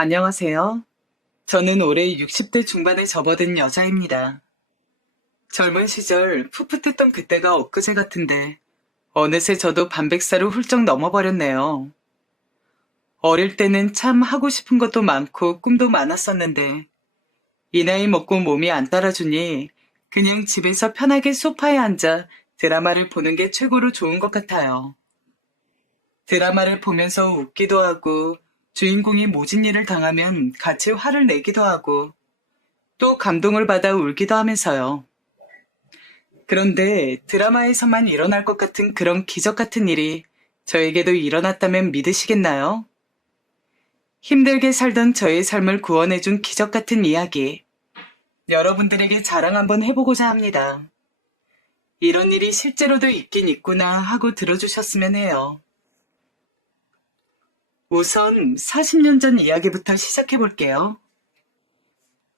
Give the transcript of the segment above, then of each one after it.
안녕하세요. 저는 올해 60대 중반에 접어든 여자입니다. 젊은 시절 풋풋했던 그때가 엊그제 같은데 어느새 저도 반백살을 훌쩍 넘어버렸네요. 어릴 때는 참 하고 싶은 것도 많고 꿈도 많았었는데 이 나이 먹고 몸이 안 따라주니 그냥 집에서 편하게 소파에 앉아 드라마를 보는 게 최고로 좋은 것 같아요. 드라마를 보면서 웃기도 하고 주인공이 모진 일을 당하면 같이 화를 내기도 하고 또 감동을 받아 울기도 하면서요. 그런데 드라마에서만 일어날 것 같은 그런 기적 같은 일이 저에게도 일어났다면 믿으시겠나요? 힘들게 살던 저의 삶을 구원해준 기적 같은 이야기. 여러분들에게 자랑 한번 해보고자 합니다. 이런 일이 실제로도 있긴 있구나 하고 들어주셨으면 해요. 우선 40년 전 이야기부터 시작해볼게요.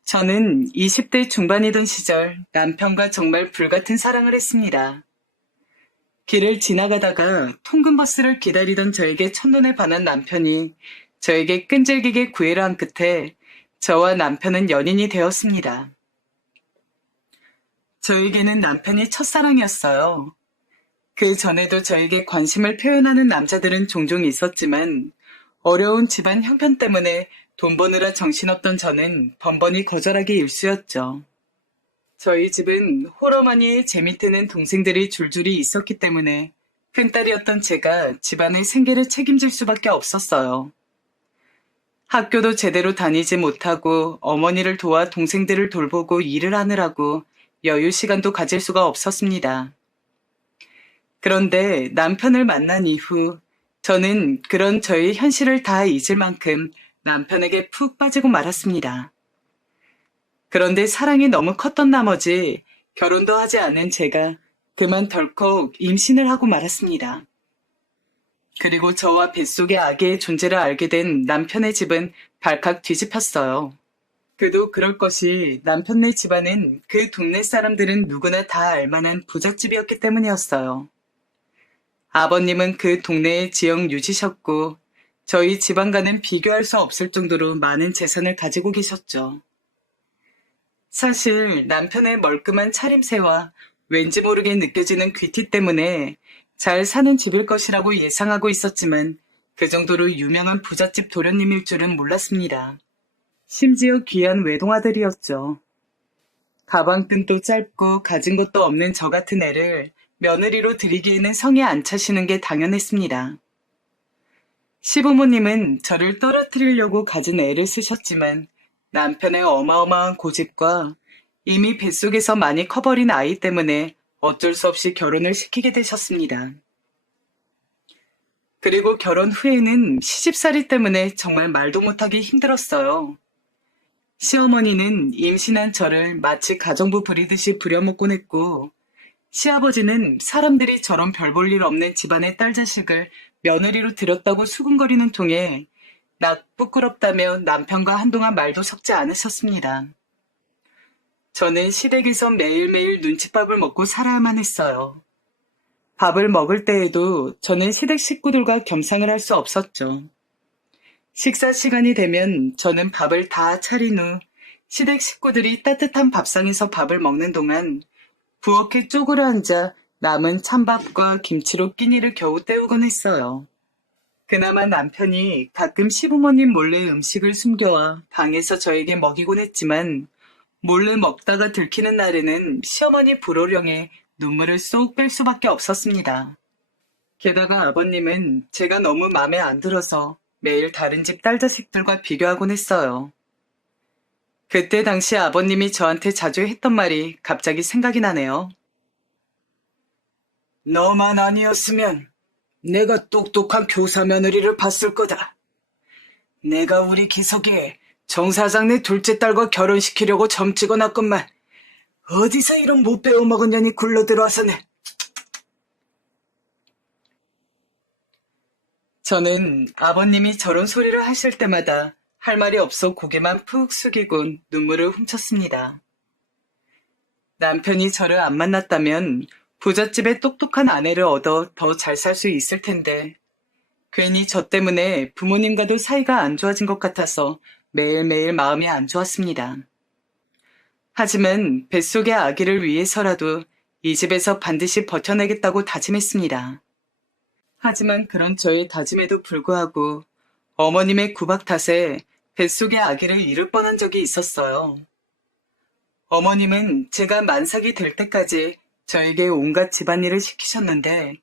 저는 20대 중반이던 시절 남편과 정말 불같은 사랑을 했습니다. 길을 지나가다가 통근버스를 기다리던 저에게 첫눈에 반한 남편이 저에게 끈질기게 구애를 한 끝에 저와 남편은 연인이 되었습니다. 저에게는 남편이 첫사랑이었어요. 그 전에도 저에게 관심을 표현하는 남자들은 종종 있었지만 어려운 집안 형편 때문에 돈 버느라 정신없던 저는 번번이 거절하기 일쑤였죠. 저희 집은 홀어머니의 제 밑에는 동생들이 줄줄이 있었기 때문에 큰딸이었던 제가 집안의 생계를 책임질 수밖에 없었어요. 학교도 제대로 다니지 못하고 어머니를 도와 동생들을 돌보고 일을 하느라고 여유 시간도 가질 수가 없었습니다. 그런데 남편을 만난 이후 저는 그런 저의 현실을 다 잊을 만큼 남편에게 푹 빠지고 말았습니다. 그런데 사랑이 너무 컸던 나머지 결혼도 하지 않은 제가 그만 덜컥 임신을 하고 말았습니다. 그리고 저와 뱃속의 아기의 존재를 알게 된 남편의 집은 발칵 뒤집혔어요. 그도 그럴 것이 남편네 집안은 그 동네 사람들은 누구나 다 알만한 부잣집이었기 때문이었어요. 아버님은 그 동네의 지역 유지셨고 저희 집안과는 비교할 수 없을 정도로 많은 재산을 가지고 계셨죠. 사실 남편의 멀끔한 차림새와 왠지 모르게 느껴지는 귀티 때문에 잘 사는 집일 것이라고 예상하고 있었지만 그 정도로 유명한 부잣집 도련님일 줄은 몰랐습니다. 심지어 귀한 외동아들이었죠. 가방끈도 짧고 가진 것도 없는 저 같은 애를 며느리로 들이기에는 성에 안 차시는 게 당연했습니다. 시부모님은 저를 떨어뜨리려고 가진 애를 쓰셨지만 남편의 어마어마한 고집과 이미 뱃속에서 많이 커버린 아이 때문에 어쩔 수 없이 결혼을 시키게 되셨습니다. 그리고 결혼 후에는 시집살이 때문에 정말 말도 못하기 힘들었어요. 시어머니는 임신한 저를 마치 가정부 부리듯이 부려먹곤 했고 시아버지는 사람들이 저런 별 볼 일 없는 집안의 딸 자식을 며느리로 들였다고 수군거리는 통에 나 부끄럽다며 남편과 한동안 말도 섞지 않으셨습니다. 저는 시댁에서 매일매일 눈칫밥을 먹고 살아야만 했어요. 밥을 먹을 때에도 저는 시댁 식구들과 겸상을 할 수 없었죠. 식사 시간이 되면 저는 밥을 다 차린 후 시댁 식구들이 따뜻한 밥상에서 밥을 먹는 동안 부엌에 쪼그려 앉아 남은 찬밥과 김치로 끼니를 겨우 때우곤 했어요. 그나마 남편이 가끔 시부모님 몰래 음식을 숨겨와 방에서 저에게 먹이곤 했지만 몰래 먹다가 들키는 날에는 시어머니 불호령에 눈물을 쏙 뺄 수밖에 없었습니다. 게다가 아버님은 제가 너무 마음에 안 들어서 매일 다른 집 딸 자식들과 비교하곤 했어요. 그때 당시 아버님이 저한테 자주 했던 말이 갑자기 생각이 나네요. 너만 아니었으면 내가 똑똑한 교사 며느리를 봤을 거다. 내가 우리 기석에 정 사장네 둘째 딸과 결혼시키려고 점 찍어놨건만 어디서 이런 못 배워먹은 년이 굴러들어와서는. 저는 아버님이 저런 소리를 하실 때마다 할 말이 없어 고개만 푹 숙이곤 눈물을 훔쳤습니다. 남편이 저를 안 만났다면 부잣집에 똑똑한 아내를 얻어 더 잘 살 수 있을 텐데 괜히 저 때문에 부모님과도 사이가 안 좋아진 것 같아서 매일매일 마음이 안 좋았습니다. 하지만 뱃속의 아기를 위해서라도 이 집에서 반드시 버텨내겠다고 다짐했습니다. 하지만 그런 저의 다짐에도 불구하고 어머님의 구박 탓에 뱃속의 아기를 잃을 뻔한 적이 있었어요. 어머님은 제가 만삭이 될 때까지 저에게 온갖 집안일을 시키셨는데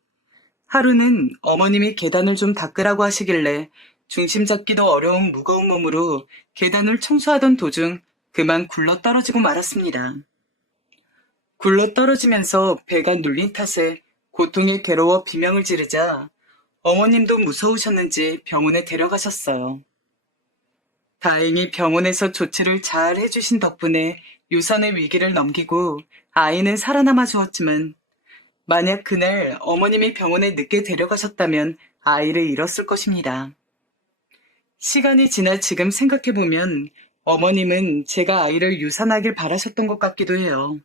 하루는 어머님이 계단을 좀 닦으라고 하시길래 중심 잡기도 어려운 무거운 몸으로 계단을 청소하던 도중 그만 굴러 떨어지고 말았습니다. 굴러 떨어지면서 배가 눌린 탓에 고통에 괴로워 비명을 지르자 어머님도 무서우셨는지 병원에 데려가셨어요. 다행히 병원에서 조치를 잘 해주신 덕분에 유산의 위기를 넘기고 아이는 살아남아 주었지만 만약 그날 어머님이 병원에 늦게 데려가셨다면 아이를 잃었을 것입니다. 시간이 지나 지금 생각해보면 어머님은 제가 아이를 유산하길 바라셨던 것 같기도 해요.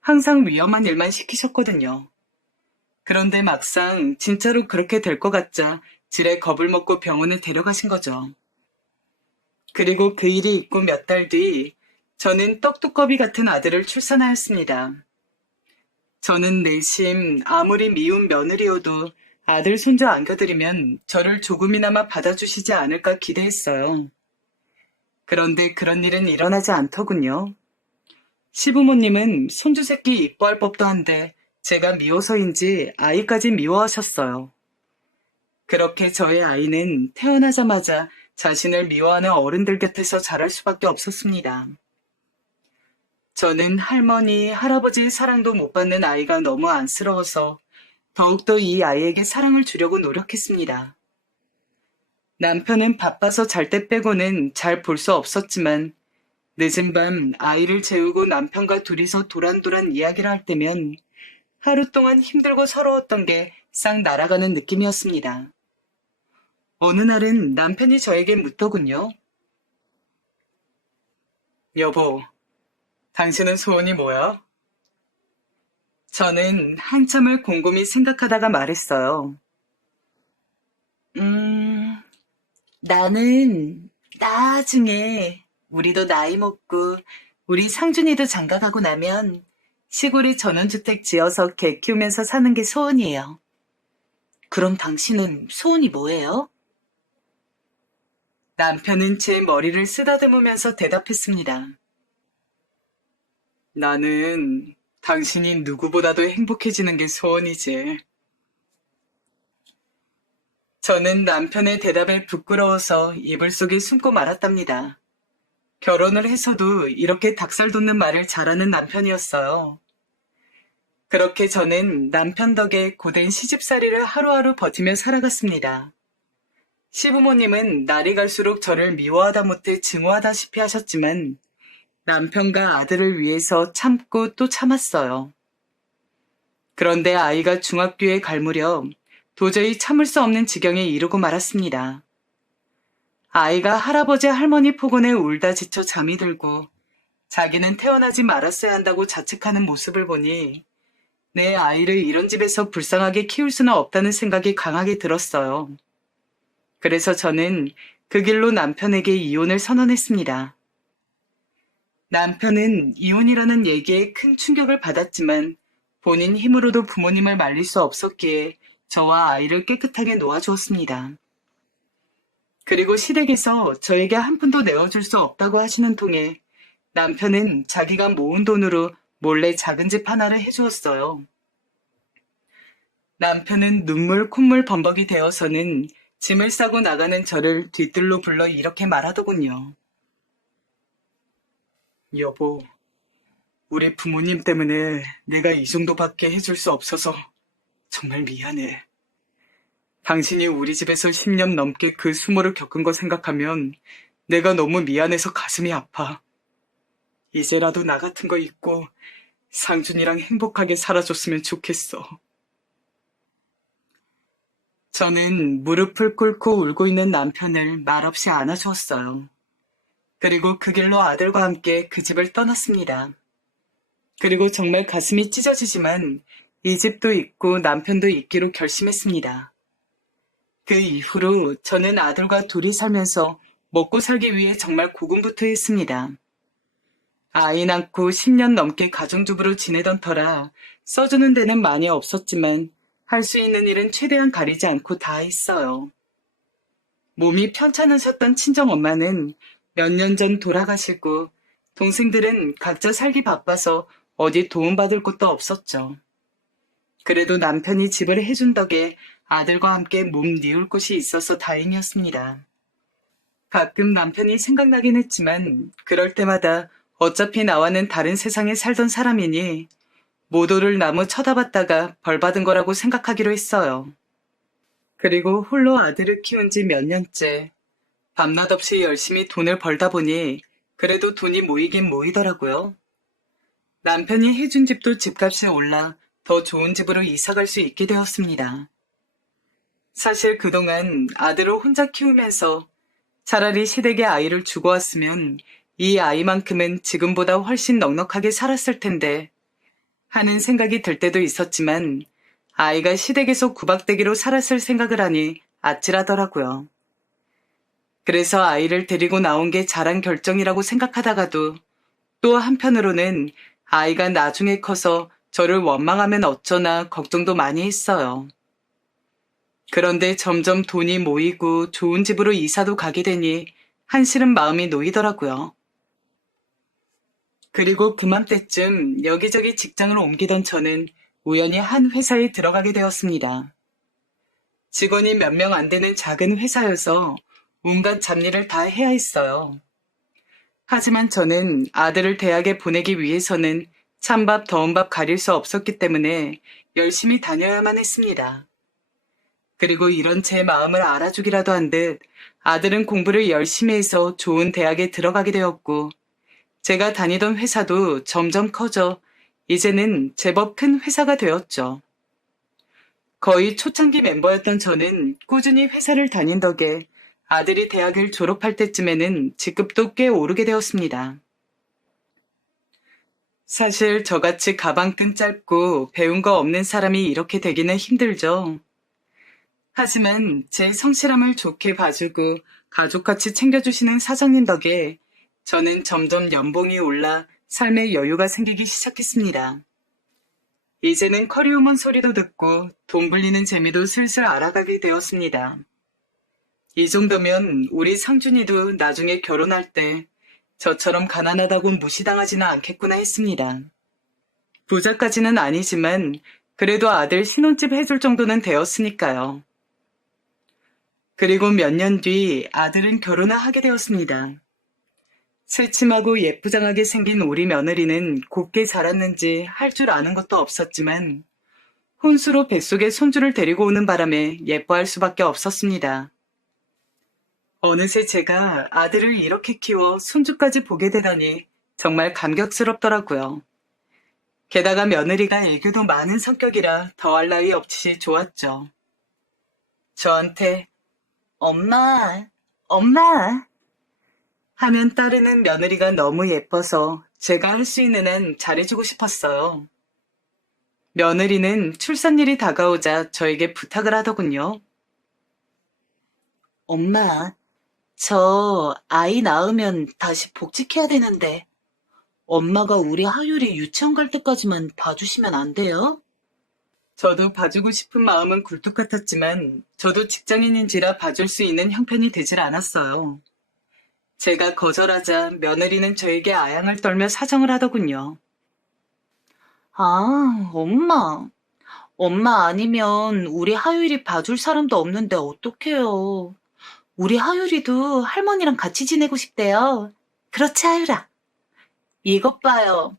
항상 위험한 일만 시키셨거든요. 그런데 막상 진짜로 그렇게 될 것 같자 지레 겁을 먹고 병원에 데려가신 거죠. 그리고 그 일이 있고 몇 달 뒤 저는 떡두꺼비 같은 아들을 출산하였습니다. 저는 내심 아무리 미운 며느리여도 아들 손자 안겨드리면 저를 조금이나마 받아주시지 않을까 기대했어요. 그런데 그런 일은 일어나지 않더군요. 시부모님은 손주 새끼 이뻐할 법도 한데 제가 미워서인지 아이까지 미워하셨어요. 그렇게 저의 아이는 태어나자마자 자신을 미워하는 어른들 곁에서 자랄 수밖에 없었습니다. 저는 할머니, 할아버지의 사랑도 못 받는 아이가 너무 안쓰러워서 더욱더 이 아이에게 사랑을 주려고 노력했습니다. 남편은 바빠서 잘 때 빼고는 잘 볼 수 없었지만 늦은 밤 아이를 재우고 남편과 둘이서 도란도란 이야기를 할 때면 하루 동안 힘들고 서러웠던 게 싹 날아가는 느낌이었습니다. 어느 날은 남편이 저에게 묻더군요. 여보, 당신은 소원이 뭐야? 저는 한참을 곰곰이 생각하다가 말했어요. 나는 나중에 우리도 나이 먹고 우리 상준이도 장가가고 나면 시골에 전원주택 지어서 개 키우면서 사는 게 소원이에요. 그럼 당신은 소원이 뭐예요? 남편은 제 머리를 쓰다듬으면서 대답했습니다. 나는 당신이 누구보다도 행복해지는 게 소원이지. 저는 남편의 대답에 부끄러워서 이불 속에 숨고 말았답니다. 결혼을 해서도 이렇게 닭살 돋는 말을 잘하는 남편이었어요. 그렇게 저는 남편 덕에 고된 시집살이를 하루하루 버티며 살아갔습니다. 시부모님은 날이 갈수록 저를 미워하다 못해 증오하다시피 하셨지만 남편과 아들을 위해서 참고 또 참았어요. 그런데 아이가 중학교에 갈 무렵 도저히 참을 수 없는 지경에 이르고 말았습니다. 아이가 할아버지 할머니 폭언에 울다 지쳐 잠이 들고 자기는 태어나지 말았어야 한다고 자책하는 모습을 보니 내 아이를 이런 집에서 불쌍하게 키울 수는 없다는 생각이 강하게 들었어요. 그래서 저는 그 길로 남편에게 이혼을 선언했습니다. 남편은 이혼이라는 얘기에 큰 충격을 받았지만 본인 힘으로도 부모님을 말릴 수 없었기에 저와 아이를 깨끗하게 놓아주었습니다. 그리고 시댁에서 저에게 한 푼도 내어줄 수 없다고 하시는 통에 남편은 자기가 모은 돈으로 몰래 작은 집 하나를 해주었어요. 남편은 눈물 콧물 범벅이 되어서는 짐을 싸고 나가는 저를 뒤뜰로 불러 이렇게 말하더군요. 여보, 우리 부모님 때문에 내가 이 정도밖에 해줄 수 없어서 정말 미안해. 당신이 우리 집에서 10년 넘게 그 수모를 겪은 거 생각하면 내가 너무 미안해서 가슴이 아파. 이제라도 나 같은 거 잊고 상준이랑 행복하게 살아줬으면 좋겠어. 저는 무릎을 꿇고 울고 있는 남편을 말없이 안아주었어요. 그리고 그 길로 아들과 함께 그 집을 떠났습니다. 그리고 정말 가슴이 찢어지지만 이 집도 있고 남편도 있기로 결심했습니다. 그 이후로 저는 아들과 둘이 살면서 먹고 살기 위해 정말 고군분투했습니다. 아이 낳고 10년 넘게 가정주부로 지내던 터라 써주는 데는 많이 없었지만 할 수 있는 일은 최대한 가리지 않고 다 했어요. 몸이 편찮으셨던 친정엄마는 몇 년 전 돌아가시고 동생들은 각자 살기 바빠서 어디 도움받을 곳도 없었죠. 그래도 남편이 집을 해준 덕에 아들과 함께 몸 니울 곳이 있어서 다행이었습니다. 가끔 남편이 생각나긴 했지만 그럴 때마다 어차피 나와는 다른 세상에 살던 사람이니 모도를 나무 쳐다봤다가 벌받은 거라고 생각하기로 했어요. 그리고 홀로 아들을 키운 지 몇 년째 밤낮 없이 열심히 돈을 벌다 보니 그래도 돈이 모이긴 모이더라고요. 남편이 해준 집도 집값이 올라 더 좋은 집으로 이사갈 수 있게 되었습니다. 사실 그동안 아들을 혼자 키우면서 차라리 시댁에 아이를 주고 왔으면 이 아이만큼은 지금보다 훨씬 넉넉하게 살았을 텐데 하는 생각이 들 때도 있었지만 아이가 시댁에서 구박대기로 살았을 생각을 하니 아찔하더라고요. 그래서 아이를 데리고 나온 게 잘한 결정이라고 생각하다가도 또 한편으로는 아이가 나중에 커서 저를 원망하면 어쩌나 걱정도 많이 했어요. 그런데 점점 돈이 모이고 좋은 집으로 이사도 가게 되니 한시름 마음이 놓이더라고요. 그리고 그맘때쯤 여기저기 직장을 옮기던 저는 우연히 한 회사에 들어가게 되었습니다. 직원이 몇 명 안 되는 작은 회사여서 온갖 잡일을 다 해야 했어요. 하지만 저는 아들을 대학에 보내기 위해서는 찬밥 더운 밥 가릴 수 없었기 때문에 열심히 다녀야만 했습니다. 그리고 이런 제 마음을 알아주기라도 한 듯 아들은 공부를 열심히 해서 좋은 대학에 들어가게 되었고 제가 다니던 회사도 점점 커져 이제는 제법 큰 회사가 되었죠. 거의 초창기 멤버였던 저는 꾸준히 회사를 다닌 덕에 아들이 대학을 졸업할 때쯤에는 직급도 꽤 오르게 되었습니다. 사실 저같이 가방끈 짧고 배운 거 없는 사람이 이렇게 되기는 힘들죠. 하지만 제 성실함을 좋게 봐주고 가족같이 챙겨주시는 사장님 덕에 저는 점점 연봉이 올라 삶의 여유가 생기기 시작했습니다. 이제는 커리어먼 소리도 듣고 돈 불리는 재미도 슬슬 알아가게 되었습니다. 이 정도면 우리 상준이도 나중에 결혼할 때 저처럼 가난하다고 무시당하지는 않겠구나 했습니다. 부자까지는 아니지만 그래도 아들 신혼집 해줄 정도는 되었으니까요. 그리고 몇 년 뒤 아들은 결혼을 하게 되었습니다. 새침하고 예쁘장하게 생긴 우리 며느리는 곱게 자랐는지 할 줄 아는 것도 없었지만 혼수로 뱃속에 손주를 데리고 오는 바람에 예뻐할 수밖에 없었습니다. 어느새 제가 아들을 이렇게 키워 손주까지 보게 되다니 정말 감격스럽더라고요. 게다가 며느리가 애교도 많은 성격이라 더할 나위 없이 좋았죠. 저한테 엄마, 엄마 하면 따르는 며느리가 너무 예뻐서 제가 할 수 있는 한 잘해주고 싶었어요. 며느리는 출산일이 다가오자 저에게 부탁을 하더군요. 엄마, 저 아이 낳으면 다시 복직해야 되는데 엄마가 우리 하율이 유치원 갈 때까지만 봐주시면 안 돼요? 저도 봐주고 싶은 마음은 굴뚝 같았지만 저도 직장인인지라 봐줄 수 있는 형편이 되질 않았어요. 제가 거절하자 며느리는 저에게 아양을 떨며 사정을 하더군요. 아, 엄마. 엄마 아니면 우리 하율이 봐줄 사람도 없는데 어떡해요. 우리 하율이도 할머니랑 같이 지내고 싶대요. 그렇지, 하율아? 이것 봐요.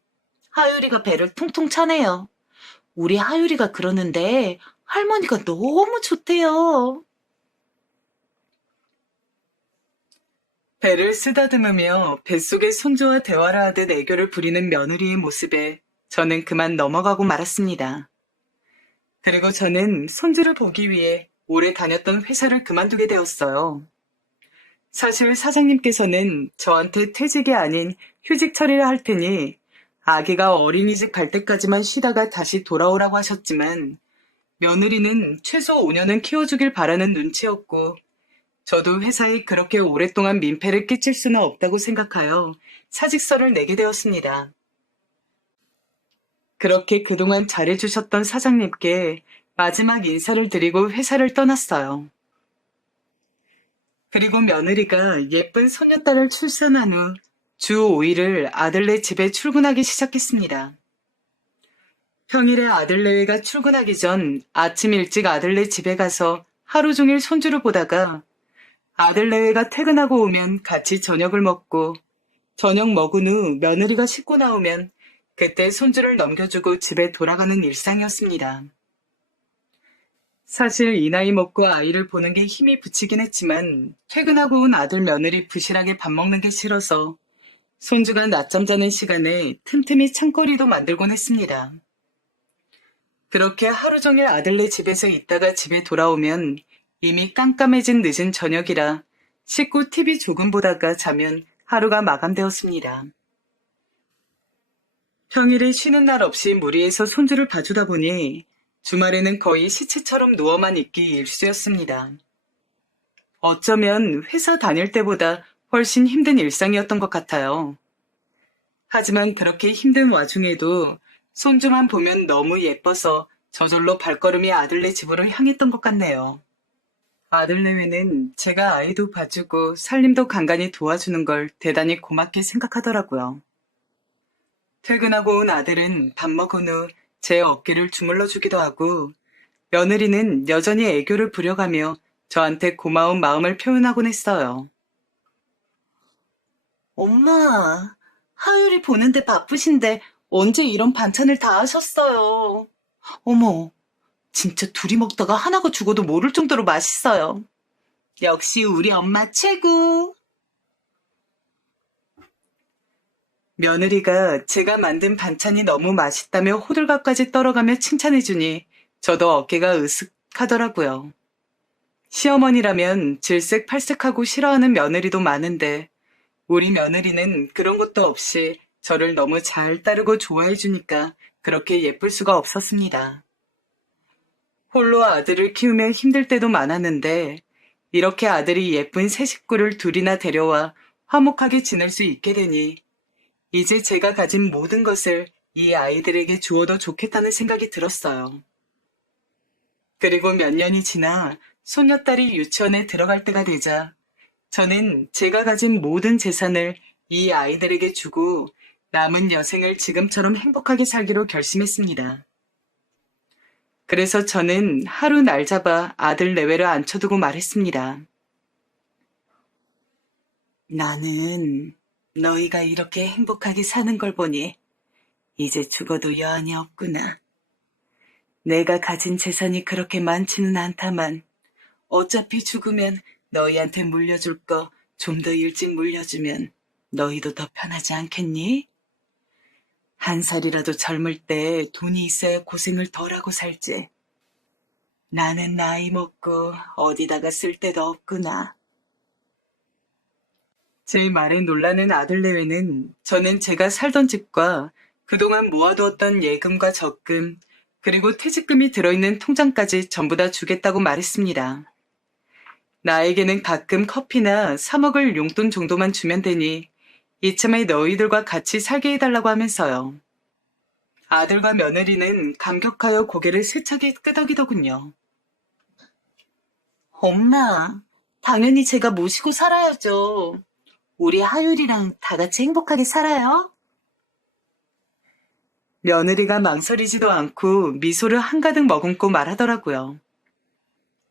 하율이가 배를 통통 차네요. 우리 하율이가 그러는데 할머니가 너무 좋대요. 배를 쓰다듬으며 뱃속의 손주와 대화를 하듯 애교를 부리는 며느리의 모습에 저는 그만 넘어가고 말았습니다. 그리고 저는 손주를 보기 위해 오래 다녔던 회사를 그만두게 되었어요. 사실 사장님께서는 저한테 퇴직이 아닌 휴직 처리를 할 테니 아기가 어린이집 갈 때까지만 쉬다가 다시 돌아오라고 하셨지만 며느리는 최소 5년은 키워주길 바라는 눈치였고, 저도 회사에 그렇게 오랫동안 민폐를 끼칠 수는 없다고 생각하여 사직서를 내게 되었습니다. 그렇게 그동안 잘해주셨던 사장님께 마지막 인사를 드리고 회사를 떠났어요. 그리고 며느리가 예쁜 손녀딸을 출산한 후 주 5일을 아들네 집에 출근하기 시작했습니다. 평일에 아들네가 출근하기 전 아침 일찍 아들네 집에 가서 하루 종일 손주를 보다가 아들네가 퇴근하고 오면 같이 저녁을 먹고 저녁 먹은 후 며느리가 씻고 나오면 그때 손주를 넘겨주고 집에 돌아가는 일상이었습니다. 사실 이 나이 먹고 아이를 보는 게 힘이 붙이긴 했지만 퇴근하고 온 아들 며느리 부실하게 밥 먹는 게 싫어서 손주가 낮잠 자는 시간에 틈틈이 창거리도 만들곤 했습니다. 그렇게 하루 종일 아들네 집에서 있다가 집에 돌아오면 이미 깜깜해진 늦은 저녁이라 씻고 TV 조금 보다가 자면 하루가 마감되었습니다. 평일에 쉬는 날 없이 무리해서 손주를 봐주다 보니 주말에는 거의 시체처럼 누워만 있기 일쑤였습니다. 어쩌면 회사 다닐 때보다 훨씬 힘든 일상이었던 것 같아요. 하지만 그렇게 힘든 와중에도 손주만 보면 너무 예뻐서 저절로 발걸음이 아들네 집으로 향했던 것 같네요. 아들내외는 제가 아이도 봐주고 살림도 간간히 도와주는 걸 대단히 고맙게 생각하더라고요. 퇴근하고 온 아들은 밥 먹은 후 제 어깨를 주물러 주기도 하고 며느리는 여전히 애교를 부려가며 저한테 고마운 마음을 표현하곤 했어요. 엄마, 하율이 보는데 바쁘신데 언제 이런 반찬을 다 하셨어요? 어머, 진짜 둘이 먹다가 하나가 죽어도 모를 정도로 맛있어요. 역시 우리 엄마 최고! 며느리가 제가 만든 반찬이 너무 맛있다며 호들갑까지 떨어가며 칭찬해주니 저도 어깨가 으쓱하더라고요. 시어머니라면 질색팔색하고 싫어하는 며느리도 많은데 우리 며느리는 그런 것도 없이 저를 너무 잘 따르고 좋아해주니까 그렇게 예쁠 수가 없었습니다. 홀로 아들을 키우며 힘들 때도 많았는데 이렇게 아들이 예쁜 새 식구를 둘이나 데려와 화목하게 지낼 수 있게 되니 이제 제가 가진 모든 것을 이 아이들에게 주어도 좋겠다는 생각이 들었어요. 그리고 몇 년이 지나 손녀딸이 유치원에 들어갈 때가 되자 저는 제가 가진 모든 재산을 이 아이들에게 주고 남은 여생을 지금처럼 행복하게 살기로 결심했습니다. 그래서 저는 하루 날 잡아 아들 내외를 앉혀두고 말했습니다. 나는 너희가 이렇게 행복하게 사는 걸 보니 이제 죽어도 여한이 없구나. 내가 가진 재산이 그렇게 많지는 않다만 어차피 죽으면 너희한테 물려줄 거 좀 더 일찍 물려주면 너희도 더 편하지 않겠니? 한 살이라도 젊을 때 돈이 있어야 고생을 덜하고 살지. 나는 나이 먹고 어디다가 쓸 데도 없구나. 제 말에 놀라는 아들내외는 저는 제가 살던 집과 그동안 모아두었던 예금과 적금, 그리고 퇴직금이 들어있는 통장까지 전부 다 주겠다고 말했습니다. 나에게는 가끔 커피나 사 먹을 용돈 정도만 주면 되니 이참에 너희들과 같이 살게 해달라고 하면서요. 아들과 며느리는 감격하여 고개를 세차게 끄덕이더군요. 엄마, 당연히 제가 모시고 살아야죠. 우리 하율이랑 다 같이 행복하게 살아요. 며느리가 망설이지도 않고 미소를 한가득 머금고 말하더라고요.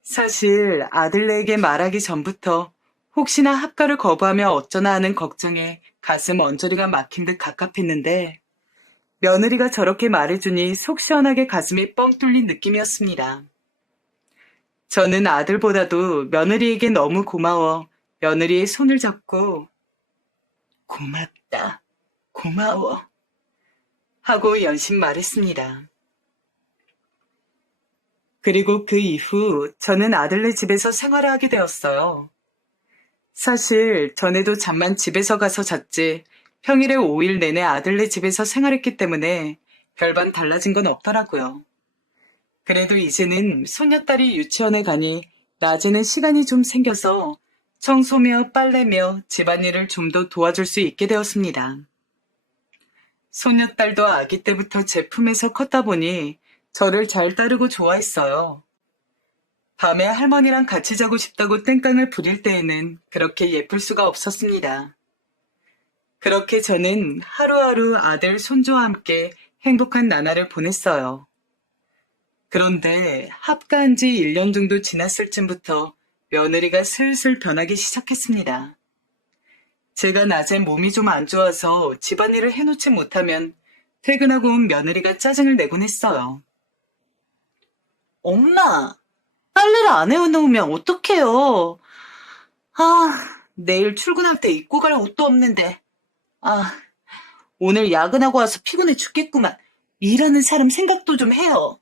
사실 아들네에게 말하기 전부터 혹시나 합가를 거부하며 어쩌나 하는 걱정에 가슴 언저리가 막힌 듯 갑갑했는데 며느리가 저렇게 말해주니 속 시원하게 가슴이 뻥 뚫린 느낌이었습니다. 저는 아들보다도 며느리에게 너무 고마워 며느리의 손을 잡고 고맙다, 고마워 하고 연신 말했습니다. 그리고 그 이후 저는 아들네 집에서 생활을 하게 되었어요. 사실 전에도 잠만 집에서 가서 잤지 평일에 5일 내내 아들네 집에서 생활했기 때문에 별반 달라진 건 없더라고요. 그래도 이제는 손녀딸이 유치원에 가니 낮에는 시간이 좀 생겨서 청소며 빨래며 집안일을 좀 더 도와줄 수 있게 되었습니다. 손녀딸도 아기 때부터 제 품에서 컸다 보니 저를 잘 따르고 좋아했어요. 밤에 할머니랑 같이 자고 싶다고 땡깡을 부릴 때에는 그렇게 예쁠 수가 없었습니다. 그렇게 저는 하루하루 아들, 손주와 함께 행복한 나날을 보냈어요. 그런데 합가한 지 1년 정도 지났을 쯤부터 며느리가 슬슬 변하기 시작했습니다. 제가 낮에 몸이 좀 안 좋아서 집안일을 해놓지 못하면 퇴근하고 온 며느리가 짜증을 내곤 했어요. 엄마, 빨래를 안 해놓으면 어떡해요? 내일 출근할 때 입고 갈 옷도 없는데. 오늘 야근하고 와서 피곤해 죽겠구만. 일하는 사람 생각도 좀 해요.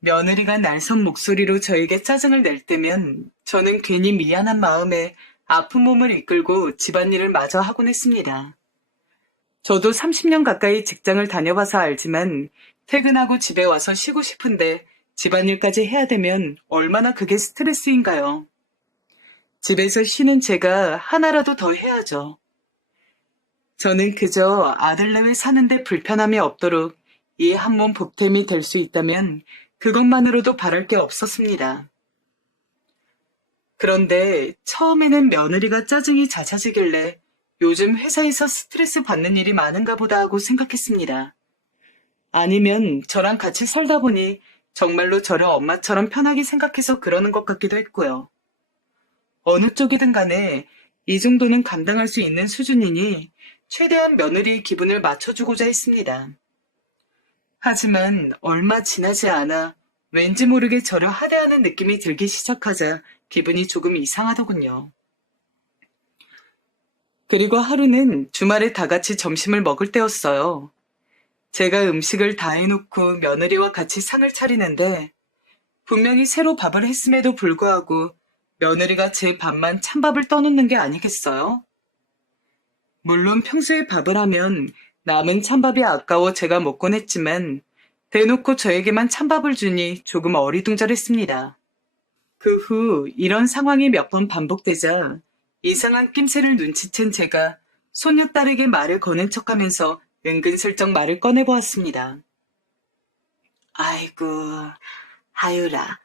며느리가 날선 목소리로 저에게 짜증을 낼 때면 저는 괜히 미안한 마음에 아픈 몸을 이끌고 집안일을 마저 하곤 했습니다. 저도 30년 가까이 직장을 다녀봐서 알지만 퇴근하고 집에 와서 쉬고 싶은데 집안일까지 해야 되면 얼마나 그게 스트레스인가요? 집에서 쉬는 제가 하나라도 더 해야죠. 저는 그저 아들내외 사는데 불편함이 없도록 이 한 몸 보탬이 될 수 있다면 그것만으로도 바랄 게 없었습니다. 그런데 처음에는 며느리가 짜증이 잦아지길래 요즘 회사에서 스트레스 받는 일이 많은가 보다 하고 생각했습니다. 아니면 저랑 같이 살다 보니 정말로 저를 엄마처럼 편하게 생각해서 그러는 것 같기도 했고요. 어느 쪽이든 간에 이 정도는 감당할 수 있는 수준이니 최대한 며느리의 기분을 맞춰주고자 했습니다. 하지만 얼마 지나지 않아 왠지 모르게 저를 하대하는 느낌이 들기 시작하자 기분이 조금 이상하더군요. 그리고 하루는 주말에 다 같이 점심을 먹을 때였어요. 제가 음식을 다 해놓고 며느리와 같이 상을 차리는데 분명히 새로 밥을 했음에도 불구하고 며느리가 제 밥만 찬밥을 떠놓는 게 아니겠어요? 물론 평소에 밥을 하면 남은 찬밥이 아까워 제가 먹곤 했지만 대놓고 저에게만 찬밥을 주니 조금 어리둥절했습니다. 그 후 이런 상황이 몇 번 반복되자 이상한 낌새를 눈치챈 제가 손녀딸에게 말을 거는 척하면서 은근슬쩍 말을 꺼내보았습니다. 아이고, 하유라,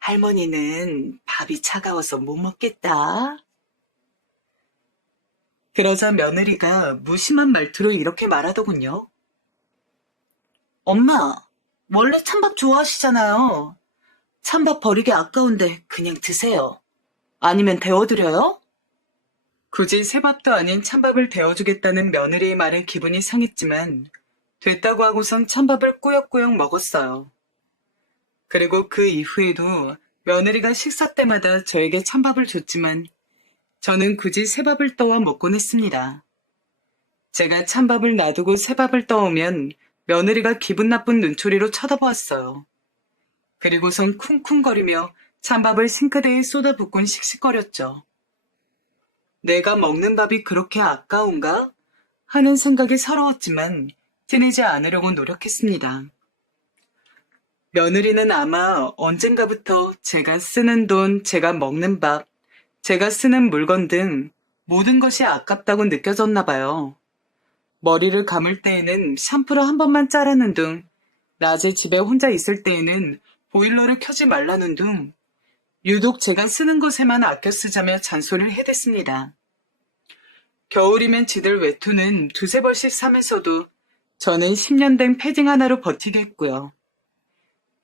할머니는 밥이 차가워서 못 먹겠다. 그러자 며느리가 무심한 말투로 이렇게 말하더군요. 엄마, 원래 찬밥 좋아하시잖아요. 찬밥 버리기 아까운데 그냥 드세요. 아니면 데워드려요? 굳이 새밥도 아닌 찬밥을 데워주겠다는 며느리의 말에 기분이 상했지만 됐다고 하고선 찬밥을 꾸역꾸역 먹었어요. 그리고 그 이후에도 며느리가 식사 때마다 저에게 찬밥을 줬지만 저는 굳이 새밥을 떠와 먹곤 했습니다. 제가 찬밥을 놔두고 새밥을 떠오면 며느리가 기분 나쁜 눈초리로 쳐다보았어요. 그리고선 쿵쿵거리며 찬밥을 싱크대에 쏟아붓곤 씩씩거렸죠. 내가 먹는 밥이 그렇게 아까운가? 하는 생각이 서러웠지만 티내지 않으려고 노력했습니다. 며느리는 아마 언젠가부터 제가 쓰는 돈, 제가 먹는 밥, 제가 쓰는 물건 등 모든 것이 아깝다고 느껴졌나 봐요. 머리를 감을 때에는 샴푸를 한 번만 짜라는 둥, 낮에 집에 혼자 있을 때에는 보일러를 켜지 말라는 둥, 유독 제가 쓰는 것에만 아껴 쓰자며 잔소리를 해댔습니다. 겨울이면 지들 외투는 두세 벌씩 사면서도 저는 10년 된 패딩 하나로 버티겠고요.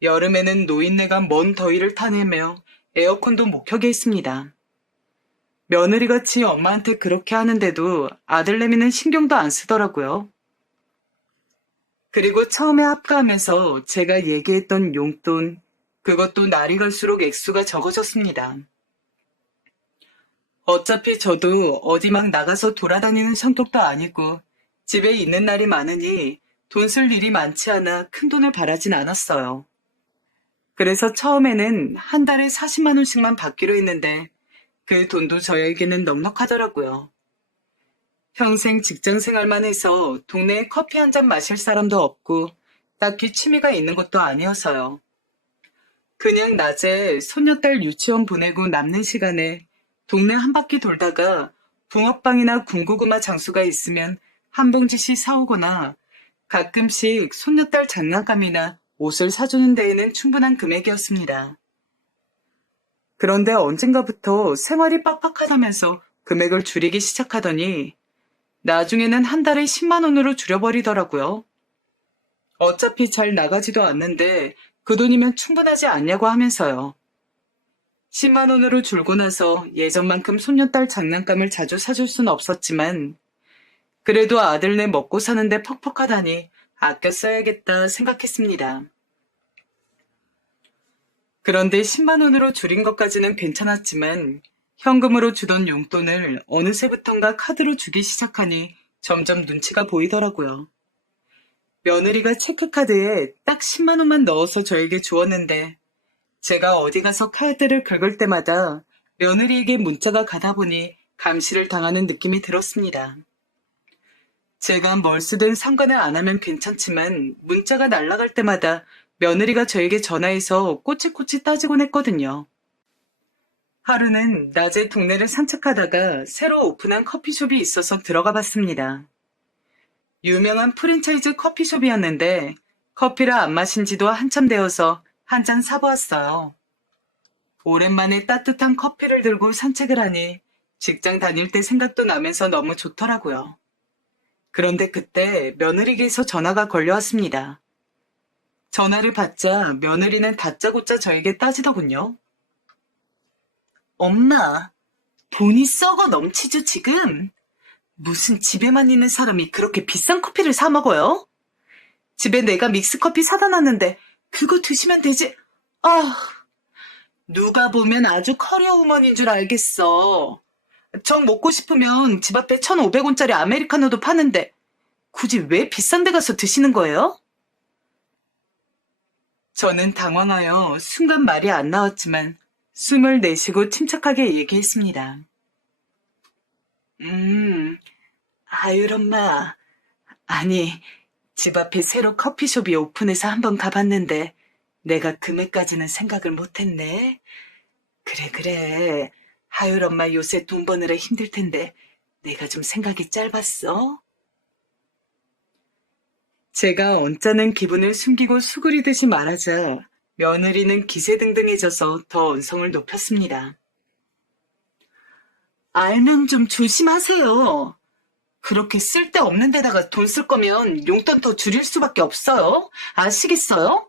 여름에는 노인네가 먼 더위를 타내며 에어컨도 못 켜게 했습니다. 며느리같이 엄마한테 그렇게 하는데도 아들내미는 신경도 안 쓰더라고요. 그리고 처음에 합가하면서 제가 얘기했던 용돈, 그것도 날이 갈수록 액수가 적어졌습니다. 어차피 저도 어디 막 나가서 돌아다니는 성격도 아니고 집에 있는 날이 많으니 돈 쓸 일이 많지 않아 큰 돈을 바라진 않았어요. 그래서 처음에는 한 달에 40만 원씩만 받기로 했는데 그 돈도 저에게는 넉넉하더라고요. 평생 직장 생활만 해서 동네에 커피 한 잔 마실 사람도 없고 딱히 취미가 있는 것도 아니어서요. 그냥 낮에 손녀딸 유치원 보내고 남는 시간에 동네 한 바퀴 돌다가 붕어빵이나 군고구마 장수가 있으면 한 봉지씩 사오거나 가끔씩 손녀딸 장난감이나 옷을 사주는 데에는 충분한 금액이었습니다. 그런데 언젠가부터 생활이 빡빡하다면서 금액을 줄이기 시작하더니 나중에는 한 달에 10만 원으로 줄여버리더라고요. 어차피 잘 나가지도 않는데 그 돈이면 충분하지 않냐고 하면서요. 10만 원으로 줄고 나서 예전만큼 손녀딸 장난감을 자주 사줄 순 없었지만 그래도 아들네 먹고 사는데 퍽퍽하다니 아껴 써야겠다 생각했습니다. 그런데 10만 원으로 줄인 것까지는 괜찮았지만 현금으로 주던 용돈을 어느새부턴가 카드로 주기 시작하니 점점 눈치가 보이더라고요. 며느리가 체크카드에 딱 10만 원만 넣어서 저에게 주었는데 제가 어디 가서 카드를 긁을 때마다 며느리에게 문자가 가다 보니 감시를 당하는 느낌이 들었습니다. 제가 뭘 쓰든 상관을 안 하면 괜찮지만 문자가 날아갈 때마다 며느리가 저에게 전화해서 꼬치꼬치 따지곤 했거든요. 하루는 낮에 동네를 산책하다가 새로 오픈한 커피숍이 있어서 들어가 봤습니다. 유명한 프랜차이즈 커피숍이었는데 커피를 안 마신 지도 한참 되어서 한 잔 사보았어요. 오랜만에 따뜻한 커피를 들고 산책을 하니 직장 다닐 때 생각도 나면서 너무 좋더라고요. 그런데 그때 며느리에게서 전화가 걸려왔습니다. 전화를 받자 며느리는 다짜고짜 저에게 따지더군요. 엄마, 돈이 썩어 넘치죠 지금? 무슨 집에만 있는 사람이 그렇게 비싼 커피를 사 먹어요? 집에 내가 믹스커피 사다 놨는데 그거 드시면 되지. 아, 누가 보면 아주 커리어 우먼인 줄 알겠어. 정 먹고 싶으면 집 앞에 1,500원짜리 아메리카노도 파는데 굳이 왜 비싼 데 가서 드시는 거예요? 저는 당황하여 순간 말이 안 나왔지만 숨을 내쉬고 침착하게 얘기했습니다. 아율 엄마. 아니, 집 앞에 새로 커피숍이 오픈해서 한번 가봤는데 내가 금액까지는 생각을 못했네. 그래. 하율 엄마 요새 돈 버느라 힘들 텐데 내가 좀 생각이 짧았어. 제가 언짢은 기분을 숨기고 수그리듯이 말하자 며느리는 기세등등해져서 더 언성을 높였습니다. 알면 좀 조심하세요. 그렇게 쓸데없는 데다가 돈 쓸 거면 용돈 더 줄일 수밖에 없어요. 아시겠어요?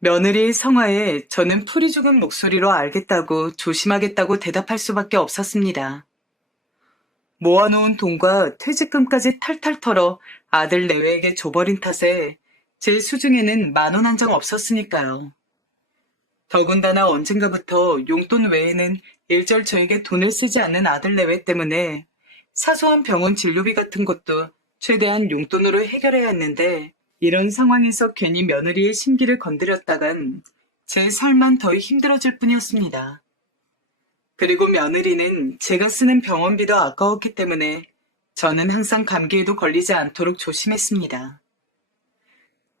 며느리의 성화에 저는 풀이 죽은 목소리로 알겠다고 조심하겠다고 대답할 수밖에 없었습니다. 모아놓은 돈과 퇴직금까지 탈탈 털어 아들 내외에게 줘버린 탓에 제 수중에는 10,000원 한 장 없었으니까요. 더군다나 언젠가부터 용돈 외에는 일절 저에게 돈을 쓰지 않는 아들 내외 때문에 사소한 병원 진료비 같은 것도 최대한 용돈으로 해결해야 했는데 이런 상황에서 괜히 며느리의 심기를 건드렸다간 제 삶만 더 힘들어질 뿐이었습니다. 그리고 며느리는 제가 쓰는 병원비도 아까웠기 때문에 저는 항상 감기에도 걸리지 않도록 조심했습니다.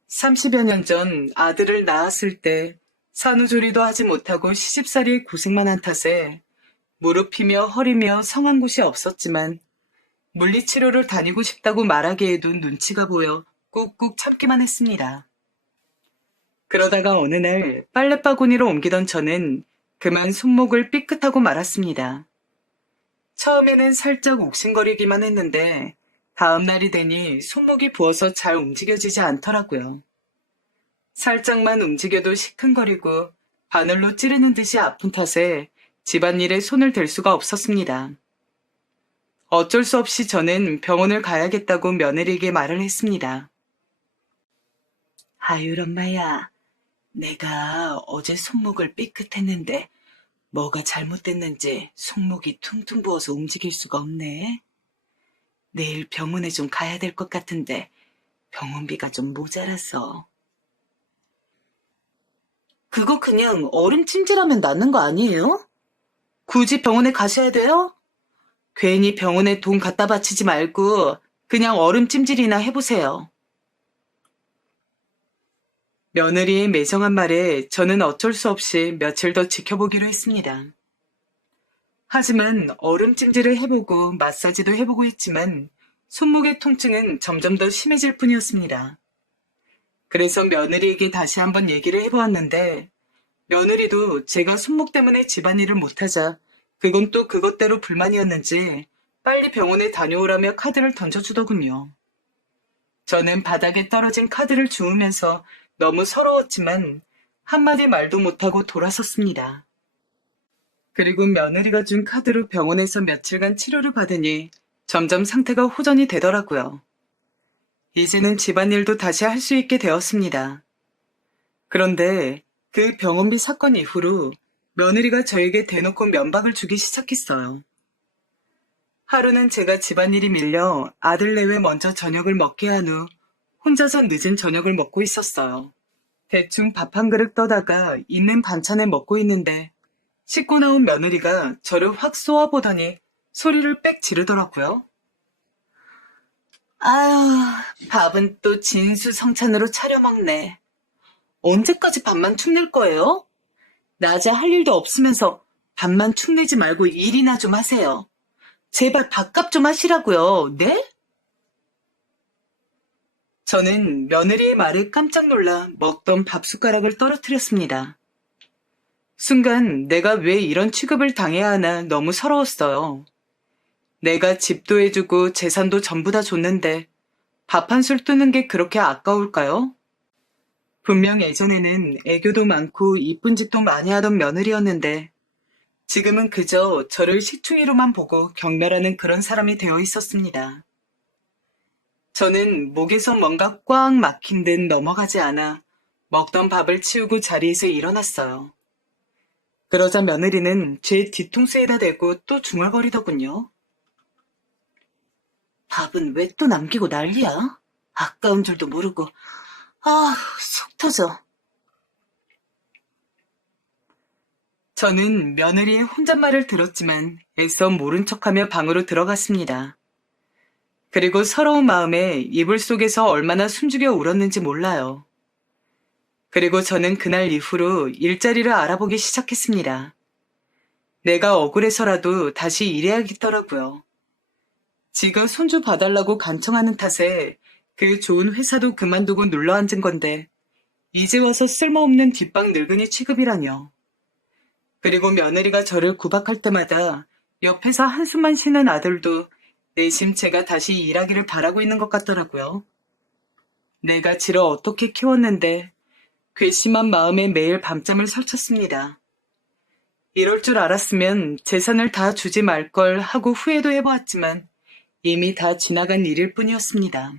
30여 년 전 아들을 낳았을 때 산후조리도 하지 못하고 시집살이에 고생만 한 탓에 무릎이며 허리며 성한 곳이 없었지만 물리치료를 다니고 싶다고 말하기에도 눈치가 보여 꾹꾹 참기만 했습니다. 그러다가 어느 날 빨래바구니로 옮기던 저는 그만 손목을 삐끗하고 말았습니다. 처음에는 살짝 욱신거리기만 했는데 다음 날이 되니 손목이 부어서 잘 움직여지지 않더라고요. 살짝만 움직여도 시큰거리고 바늘로 찌르는 듯이 아픈 탓에 집안일에 손을 댈 수가 없었습니다. 어쩔 수 없이 저는 병원을 가야겠다고 며느리에게 말을 했습니다. 아율 엄마야, 내가 어제 손목을 삐끗했는데 뭐가 잘못됐는지 손목이 퉁퉁 부어서 움직일 수가 없네. 내일 병원에 좀 가야 될 것 같은데 병원비가 좀 모자라서. 그거 그냥 얼음 찜질하면 낫는 거 아니에요? 굳이 병원에 가셔야 돼요? 괜히 병원에 돈 갖다 바치지 말고 그냥 얼음 찜질이나 해보세요. 며느리의 매정한 말에 저는 어쩔 수 없이 며칠 더 지켜보기로 했습니다. 하지만 얼음 찜질을 해보고 마사지도 해보고 했지만 손목의 통증은 점점 더 심해질 뿐이었습니다. 그래서 며느리에게 다시 한번 얘기를 해보았는데 며느리도 제가 손목 때문에 집안일을 못하자 그건 또 그것대로 불만이었는지 빨리 병원에 다녀오라며 카드를 던져주더군요. 저는 바닥에 떨어진 카드를 주우면서 너무 서러웠지만 한마디 말도 못하고 돌아섰습니다. 그리고 며느리가 준 카드로 병원에서 며칠간 치료를 받으니 점점 상태가 호전이 되더라고요. 이제는 집안일도 다시 할 수 있게 되었습니다. 그런데 그 병원비 사건 이후로 며느리가 저에게 대놓고 면박을 주기 시작했어요. 하루는 제가 집안일이 밀려 아들 내외 먼저 저녁을 먹게 한 후 혼자서 늦은 저녁을 먹고 있었어요. 대충 밥 한 그릇 떠다가 있는 반찬에 먹고 있는데 씻고 나온 며느리가 저를 확 쏘아보더니 소리를 빽 지르더라고요. 아유, 밥은 또 진수성찬으로 차려 먹네. 언제까지 밥만 축낼 거예요? 낮에 할 일도 없으면서 밥만 축내지 말고 일이나 좀 하세요. 제발 밥값 좀 하시라고요. 네? 저는 며느리의 말에 깜짝 놀라 먹던 밥 숟가락을 떨어뜨렸습니다. 순간 내가 왜 이런 취급을 당해야 하나 너무 서러웠어요. 내가 집도 해주고 재산도 전부 다 줬는데 밥 한 술 뜨는 게 그렇게 아까울까요? 분명 예전에는 애교도 많고 이쁜 짓도 많이 하던 며느리였는데 지금은 그저 저를 시충이로만 보고 경멸하는 그런 사람이 되어 있었습니다. 저는 목에서 뭔가 꽉 막힌 듯 넘어가지 않아 먹던 밥을 치우고 자리에서 일어났어요. 그러자 며느리는 제 뒤통수에다 대고 또 중얼거리더군요. 밥은 왜 또 남기고 난리야? 아까운 줄도 모르고. 아, 속 터져. 저는 며느리의 혼잣말을 들었지만 애써 모른 척하며 방으로 들어갔습니다. 그리고 서러운 마음에 이불 속에서 얼마나 숨죽여 울었는지 몰라요. 그리고 저는 그날 이후로 일자리를 알아보기 시작했습니다. 내가 억울해서라도 다시 일해야겠더라고요. 지가 손주 봐달라고 간청하는 탓에 그 좋은 회사도 그만두고 눌러앉은 건데 이제 와서 쓸모없는 뒷방 늙은이 취급이라뇨. 그리고 며느리가 저를 구박할 때마다 옆에서 한숨만 쉬는 아들도 내심 제가 다시 일하기를 바라고 있는 것 같더라고요. 내가 지를 어떻게 키웠는데 괘씸한 마음에 매일 밤잠을 설쳤습니다. 이럴 줄 알았으면 재산을 다 주지 말 걸 하고 후회도 해보았지만 이미 다 지나간 일일 뿐이었습니다.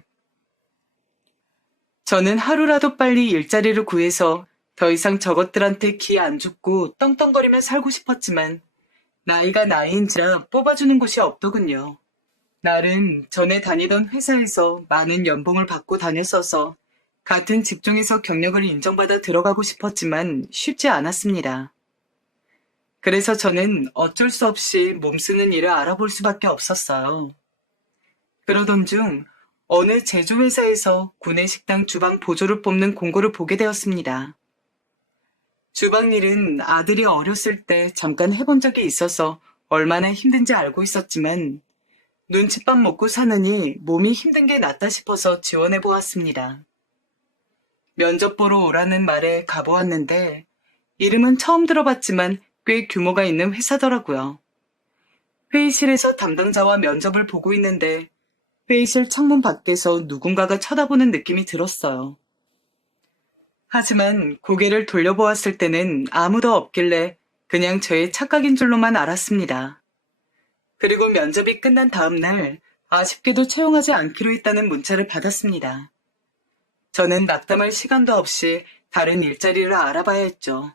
저는 하루라도 빨리 일자리를 구해서 더 이상 저것들한테 기 안 죽고 떵떵거리며 살고 싶었지만 나이가 나이인지라 뽑아주는 곳이 없더군요. 날은 전에 다니던 회사에서 많은 연봉을 받고 다녔어서 같은 직종에서 경력을 인정받아 들어가고 싶었지만 쉽지 않았습니다. 그래서 저는 어쩔 수 없이 몸쓰는 일을 알아볼 수밖에 없었어요. 그러던 중 어느 제조회사에서 구내식당 주방 보조를 뽑는 공고를 보게 되었습니다. 주방 일은 아들이 어렸을 때 잠깐 해본 적이 있어서 얼마나 힘든지 알고 있었지만 눈칫밥 먹고 사느니 몸이 힘든 게 낫다 싶어서 지원해 보았습니다. 면접 보러 오라는 말에 가보았는데 이름은 처음 들어봤지만 꽤 규모가 있는 회사더라고요. 회의실에서 담당자와 면접을 보고 있는데 회의실 창문 밖에서 누군가가 쳐다보는 느낌이 들었어요. 하지만 고개를 돌려보았을 때는 아무도 없길래 그냥 저의 착각인 줄로만 알았습니다. 그리고 면접이 끝난 다음 날 아쉽게도 채용하지 않기로 했다는 문자를 받았습니다. 저는 낙담할 시간도 없이 다른 일자리를 알아봐야 했죠.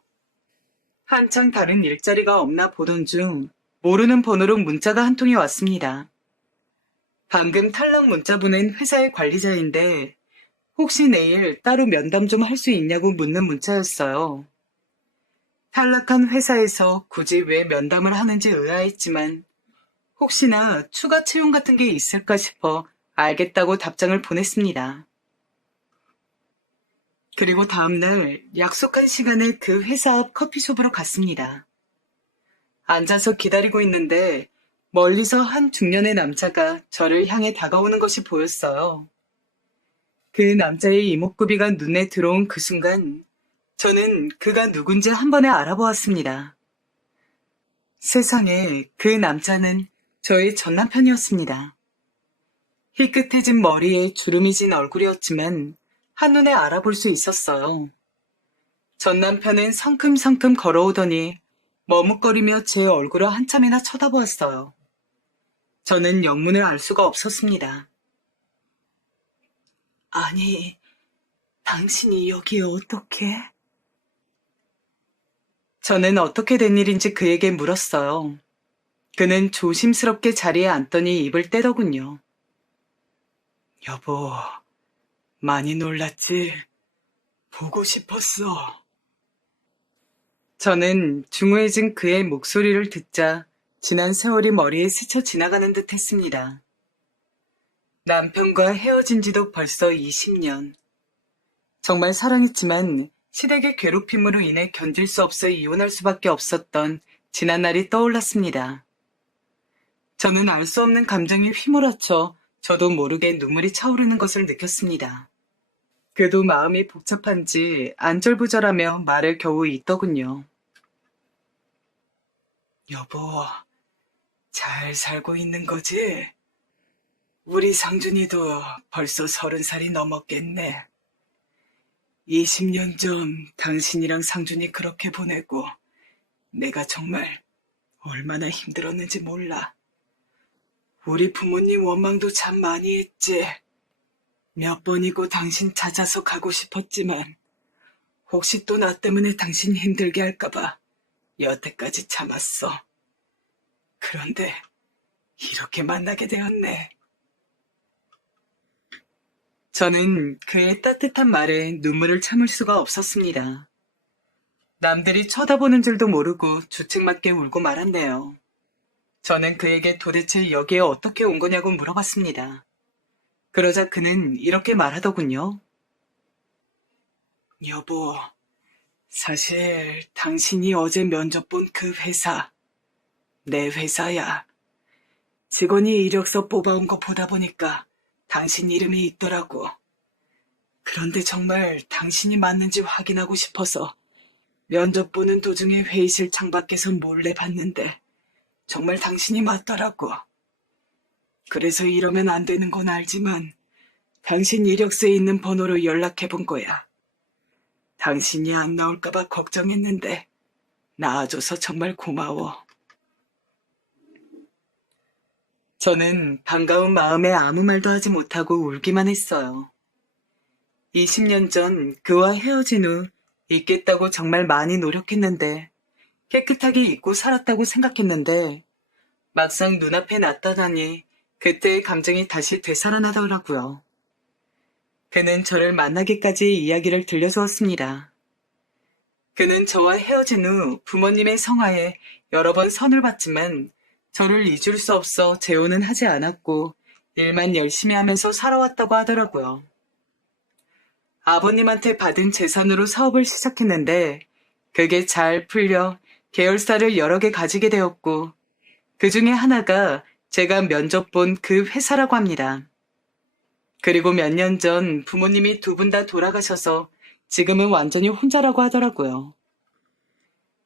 한창 다른 일자리가 없나 보던 중 모르는 번호로 문자가 한 통이 왔습니다. 방금 탈락 문자 보낸 회사의 관리자인데 혹시 내일 따로 면담 좀 할 수 있냐고 묻는 문자였어요. 탈락한 회사에서 굳이 왜 면담을 하는지 의아했지만 혹시나 추가 채용 같은 게 있을까 싶어 알겠다고 답장을 보냈습니다. 그리고 다음날 약속한 시간에 그 회사 앞 커피숍으로 갔습니다. 앉아서 기다리고 있는데 멀리서 한 중년의 남자가 저를 향해 다가오는 것이 보였어요. 그 남자의 이목구비가 눈에 들어온 그 순간 저는 그가 누군지 한 번에 알아보았습니다. 세상에, 그 남자는 저의 전 남편이었습니다. 희끗해진 머리에 주름이 진 얼굴이었지만 한눈에 알아볼 수 있었어요. 전 남편은 성큼성큼 걸어오더니 머뭇거리며 제 얼굴을 한참이나 쳐다보았어요. 저는 영문을 알 수가 없었습니다. 아니, 당신이 여기에 어떻게? 저는 어떻게 된 일인지 그에게 물었어요. 그는 조심스럽게 자리에 앉더니 입을 떼더군요. 여보, 많이 놀랐지? 보고 싶었어. 저는 중후해진 그의 목소리를 듣자 지난 세월이 머리에 스쳐 지나가는 듯 했습니다. 남편과 헤어진 지도 벌써 20년. 정말 사랑했지만 시댁의 괴롭힘으로 인해 견딜 수 없어 이혼할 수밖에 없었던 지난날이 떠올랐습니다. 저는 알 수 없는 감정이 휘몰아쳐 저도 모르게 눈물이 차오르는 것을 느꼈습니다. 그도 마음이 복잡한지 안절부절하며 말을 겨우 잇더군요. 여보, 잘 살고 있는 거지? 우리 상준이도 벌써 30살이 넘었겠네. 20년 전 당신이랑 상준이 그렇게 보내고 내가 정말 얼마나 힘들었는지 몰라. 우리 부모님 원망도 참 많이 했지. 몇 번이고 당신 찾아서 가고 싶었지만 혹시 또 나 때문에 당신 힘들게 할까봐 여태까지 참았어. 그런데 이렇게 만나게 되었네. 저는 그의 따뜻한 말에 눈물을 참을 수가 없었습니다. 남들이 쳐다보는 줄도 모르고 주책맞게 울고 말았네요. 저는 그에게 도대체 여기에 어떻게 온 거냐고 물어봤습니다. 그러자 그는 이렇게 말하더군요. 여보, 사실 당신이 어제 면접 본 그 회사, 내 회사야. 직원이 이력서 뽑아온 거 보다 보니까 당신 이름이 있더라고. 그런데 정말 당신이 맞는지 확인하고 싶어서 면접 보는 도중에 회의실 창밖에서 몰래 봤는데 정말 당신이 맞더라고. 그래서 이러면 안 되는 건 알지만 당신 이력서에 있는 번호로 연락해 본 거야. 당신이 안 나올까봐 걱정했는데 나와줘서 정말 고마워. 저는 반가운 마음에 아무 말도 하지 못하고 울기만 했어요. 20년 전 그와 헤어진 후 잊겠다고 정말 많이 노력했는데 깨끗하게 잊고 살았다고 생각했는데 막상 눈앞에 나타나니 그때의 감정이 다시 되살아나더라고요. 그는 저를 만나기까지의 이야기를 들려주었습니다. 그는 저와 헤어진 후 부모님의 성화에 여러 번 선을 봤지만 저를 잊을 수 없어 재혼은 하지 않았고 일만 열심히 하면서 살아왔다고 하더라고요. 아버님한테 받은 재산으로 사업을 시작했는데 그게 잘 풀려 계열사를 여러 개 가지게 되었고 그 중에 하나가 제가 면접 본 그 회사라고 합니다. 그리고 몇 년 전 부모님이 두 분 다 돌아가셔서 지금은 완전히 혼자라고 하더라고요.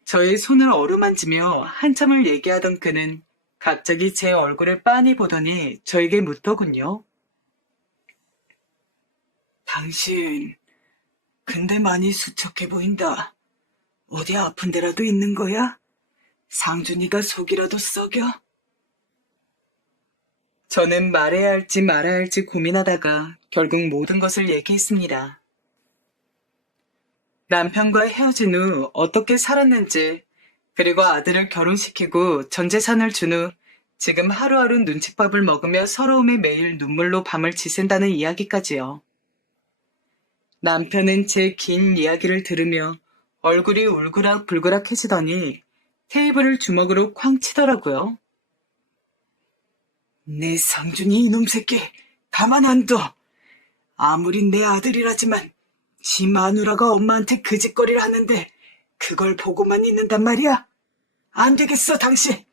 저의 손을 어루만지며 한참을 얘기하던 그는 갑자기 제 얼굴을 빤히 보더니 저에게 묻더군요. 당신, 근데 많이 수척해 보인다. 어디 아픈 데라도 있는 거야? 상준이가 속이라도 썩여? 저는 말해야 할지 말아야 할지 고민하다가 결국 모든 것을 얘기했습니다. 남편과 헤어진 후 어떻게 살았는지, 그리고 아들을 결혼시키고 전 재산을 준 후 지금 하루하루 눈칫밥을 먹으며 서러움에 매일 눈물로 밤을 지샌다는 이야기까지요. 남편은 제 긴 이야기를 들으며 얼굴이 울그락불그락해지더니 테이블을 주먹으로 쾅 치더라고요. 내 상준이 이놈 새끼 가만 안 둬. 아무리 내 아들이라지만 지 마누라가 엄마한테 그 짓거리를 하는데 그걸 보고만 있는단 말이야? 안 되겠어, 당신.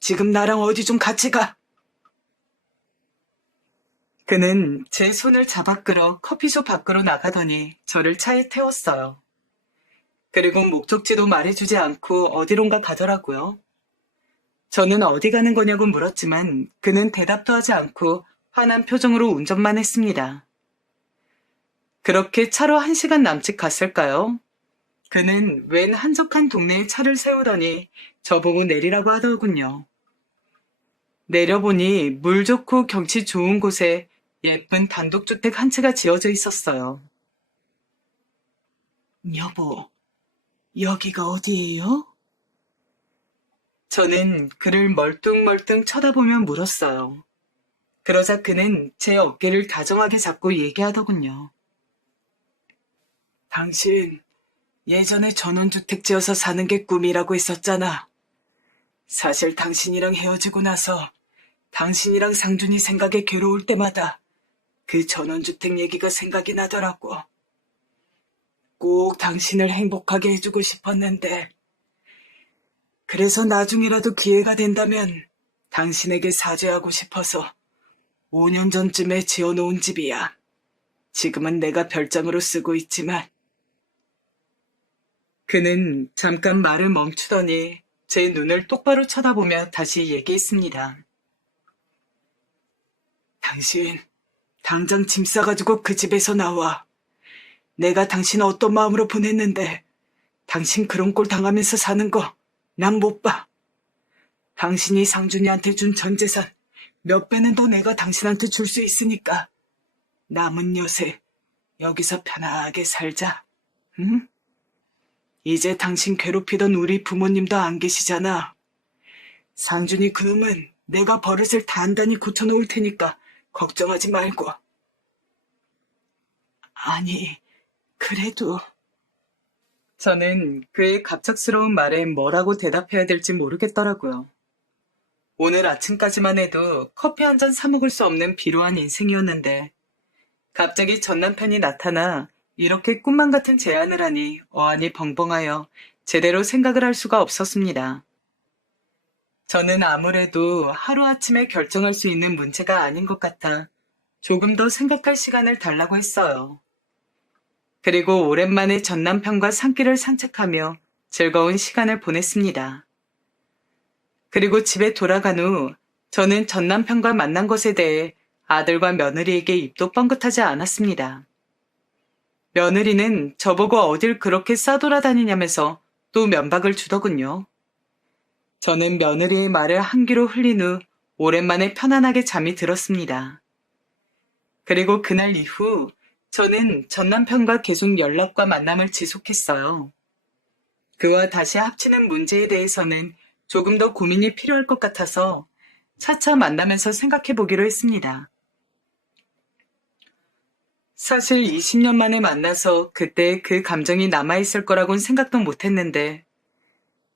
지금 나랑 어디 좀 같이 가. 그는 제 손을 잡아 끌어 커피숍 밖으로 나가더니 저를 차에 태웠어요. 그리고 목적지도 말해주지 않고 어디론가 가더라고요. 저는 어디 가는 거냐고 물었지만 그는 대답도 하지 않고 화난 표정으로 운전만 했습니다. 그렇게 차로 1시간 남짓 갔을까요? 그는 웬 한적한 동네에 차를 세우더니 저보고 내리라고 하더군요. 내려보니 물 좋고 경치 좋은 곳에 예쁜 단독주택 한 채가 지어져 있었어요. 여보, 여기가 어디예요? 저는 그를 멀뚱멀뚱 쳐다보며 물었어요. 그러자 그는 제 어깨를 다정하게 잡고 얘기하더군요. 당신 예전에 전원주택 지어서 사는 게 꿈이라고 했었잖아. 사실 당신이랑 헤어지고 나서 당신이랑 상준이 생각에 괴로울 때마다 그 전원주택 얘기가 생각이 나더라고. 꼭 당신을 행복하게 해주고 싶었는데 그래서 나중에라도 기회가 된다면 당신에게 사죄하고 싶어서 5년 전쯤에 지어놓은 집이야. 지금은 내가 별장으로 쓰고 있지만. 그는 잠깐 말을 멈추더니 제 눈을 똑바로 쳐다보며 다시 얘기했습니다. 당신, 당장 짐 싸가지고 그 집에서 나와. 내가 당신 어떤 마음으로 보냈는데 당신 그런 꼴 당하면서 사는 거 난 못 봐. 당신이 상준이한테 준 전 재산 몇 배는 더 내가 당신한테 줄 수 있으니까 남은 여세 여기서 편하게 살자. 응? 이제 당신 괴롭히던 우리 부모님도 안 계시잖아. 상준이 그놈은 내가 버릇을 단단히 고쳐놓을 테니까 걱정하지 말고. 아니, 그래도... 저는 그의 갑작스러운 말에 뭐라고 대답해야 될지 모르겠더라고요. 오늘 아침까지만 해도 커피 한 잔 사 먹을 수 없는 비루한 인생이었는데 갑자기 전 남편이 나타나 이렇게 꿈만 같은 제안을 하니 어안이 벙벙하여 제대로 생각을 할 수가 없었습니다. 저는 아무래도 하루아침에 결정할 수 있는 문제가 아닌 것 같아 조금 더 생각할 시간을 달라고 했어요. 그리고 오랜만에 전 남편과 산길을 산책하며 즐거운 시간을 보냈습니다. 그리고 집에 돌아간 후 저는 전 남편과 만난 것에 대해 아들과 며느리에게 입도 뻥긋하지 않았습니다. 며느리는 저보고 어딜 그렇게 싸돌아다니냐면서 또 면박을 주더군요. 저는 며느리의 말을 한 귀로 흘린 후 오랜만에 편안하게 잠이 들었습니다. 그리고 그날 이후 저는 전 남편과 계속 연락과 만남을 지속했어요. 그와 다시 합치는 문제에 대해서는 조금 더 고민이 필요할 것 같아서 차차 만나면서 생각해 보기로 했습니다. 사실 20년 만에 만나서 그때 그 감정이 남아있을 거라고는 생각도 못했는데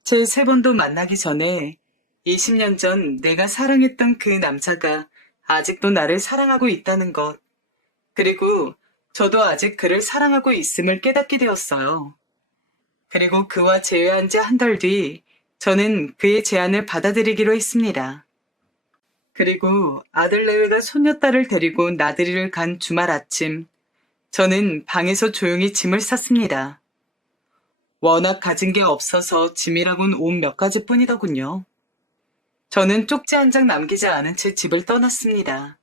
제 3번도 만나기 전에 20년 전 내가 사랑했던 그 남자가 아직도 나를 사랑하고 있다는 것, 그리고 저도 아직 그를 사랑하고 있음을 깨닫게 되었어요. 그리고 그와 재회한 지 한 달 뒤 저는 그의 제안을 받아들이기로 했습니다. 그리고 아들내외가 손녀딸을 데리고 나들이를 간 주말 아침, 저는 방에서 조용히 짐을 쌌습니다. 워낙 가진 게 없어서 짐이라곤 옷 몇 가지 뿐이더군요. 저는 쪽지 한 장 남기지 않은 채 집을 떠났습니다.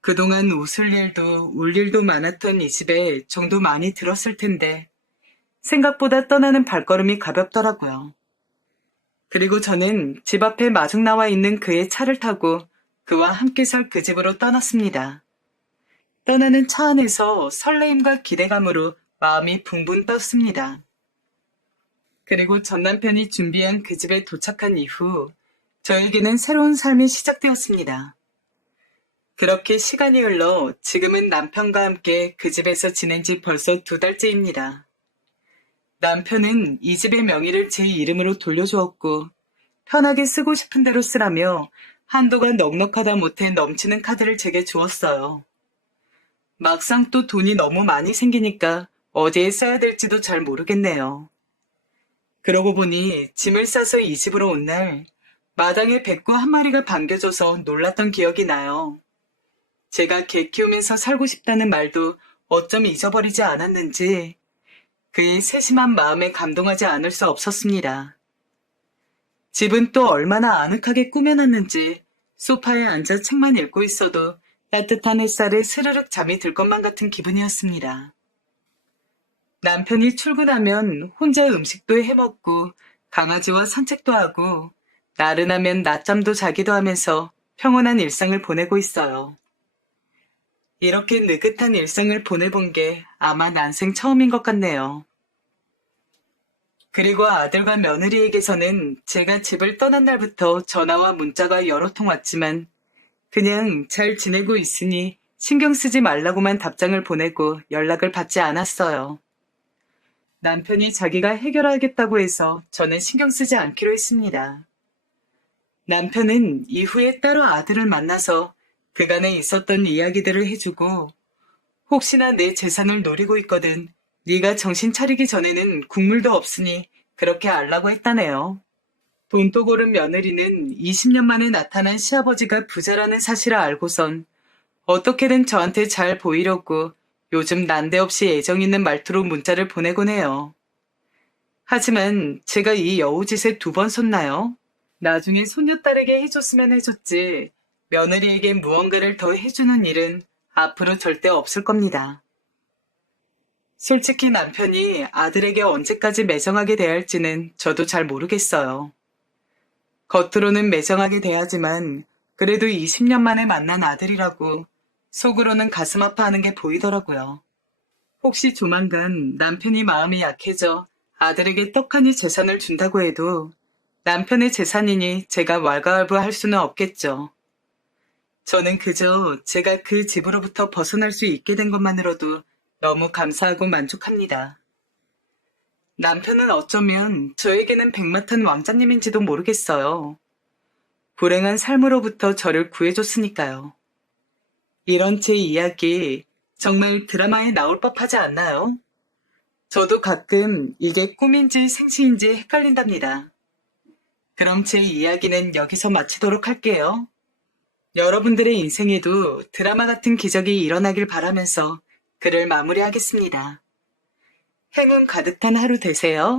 그동안 웃을 일도 울 일도 많았던 이 집에 정도 많이 들었을 텐데 생각보다 떠나는 발걸음이 가볍더라고요. 그리고 저는 집 앞에 마중 나와 있는 그의 차를 타고 그와 함께 살 그 집으로 떠났습니다. 떠나는 차 안에서 설레임과 기대감으로 마음이 붕붕 떴습니다. 그리고 전 남편이 준비한 그 집에 도착한 이후 저에게는 새로운 삶이 시작되었습니다. 그렇게 시간이 흘러 지금은 남편과 함께 그 집에서 지낸 지 벌써 2달째입니다. 남편은 이 집의 명의를 제 이름으로 돌려주었고 편하게 쓰고 싶은 대로 쓰라며 한도가 넉넉하다 못해 넘치는 카드를 제게 주었어요. 막상 또 돈이 너무 많이 생기니까 어디에 써야 될지도 잘 모르겠네요. 그러고 보니 짐을 싸서 이 집으로 온 날 마당에 백구 한 마리가 반겨져서 놀랐던 기억이 나요. 제가 개 키우면서 살고 싶다는 말도 어쩜 잊어버리지 않았는지 그의 세심한 마음에 감동하지 않을 수 없었습니다. 집은 또 얼마나 아늑하게 꾸며놨는지 소파에 앉아 책만 읽고 있어도 따뜻한 햇살에 스르륵 잠이 들 것만 같은 기분이었습니다. 남편이 출근하면 혼자 음식도 해먹고 강아지와 산책도 하고 나른하면 낮잠도 자기도 하면서 평온한 일상을 보내고 있어요. 이렇게 느긋한 일상을 보내본 게 아마 난생 처음인 것 같네요. 그리고 아들과 며느리에게서는 제가 집을 떠난 날부터 전화와 문자가 여러 통 왔지만 그냥 잘 지내고 있으니 신경 쓰지 말라고만 답장을 보내고 연락을 받지 않았어요. 남편이 자기가 해결하겠다고 해서 저는 신경 쓰지 않기로 했습니다. 남편은 이후에 따로 아들을 만나서 그간에 있었던 이야기들을 해주고 혹시나 내 재산을 노리고 있거든 네가 정신 차리기 전에는 국물도 없으니 그렇게 알라고 했다네요. 돈도 고른 며느리는 20년 만에 나타난 시아버지가 부자라는 사실을 알고선 어떻게든 저한테 잘 보이려고 요즘 난데없이 애정 있는 말투로 문자를 보내곤 해요. 하지만 제가 이 여우짓에 2번 섰나요? 나중에 손녀딸에게 해줬으면 해줬지 며느리에게 무언가를 더 해주는 일은 앞으로 절대 없을 겁니다. 솔직히 남편이 아들에게 언제까지 매정하게 대할지는 저도 잘 모르겠어요. 겉으로는 매정하게 대하지만 그래도 20년 만에 만난 아들이라고 속으로는 가슴 아파하는 게 보이더라고요. 혹시 조만간 남편이 마음이 약해져 아들에게 떡하니 재산을 준다고 해도 남편의 재산이니 제가 왈가왈부할 수는 없겠죠. 저는 그저 제가 그 집으로부터 벗어날 수 있게 된 것만으로도 너무 감사하고 만족합니다. 남편은 어쩌면 저에게는 백마탄 왕자님인지도 모르겠어요. 불행한 삶으로부터 저를 구해줬으니까요. 이런 제 이야기 정말 드라마에 나올 법하지 않나요? 저도 가끔 이게 꿈인지 생시인지 헷갈린답니다. 그럼 제 이야기는 여기서 마치도록 할게요. 여러분들의 인생에도 드라마 같은 기적이 일어나길 바라면서 글을 마무리하겠습니다. 행운 가득한 하루 되세요.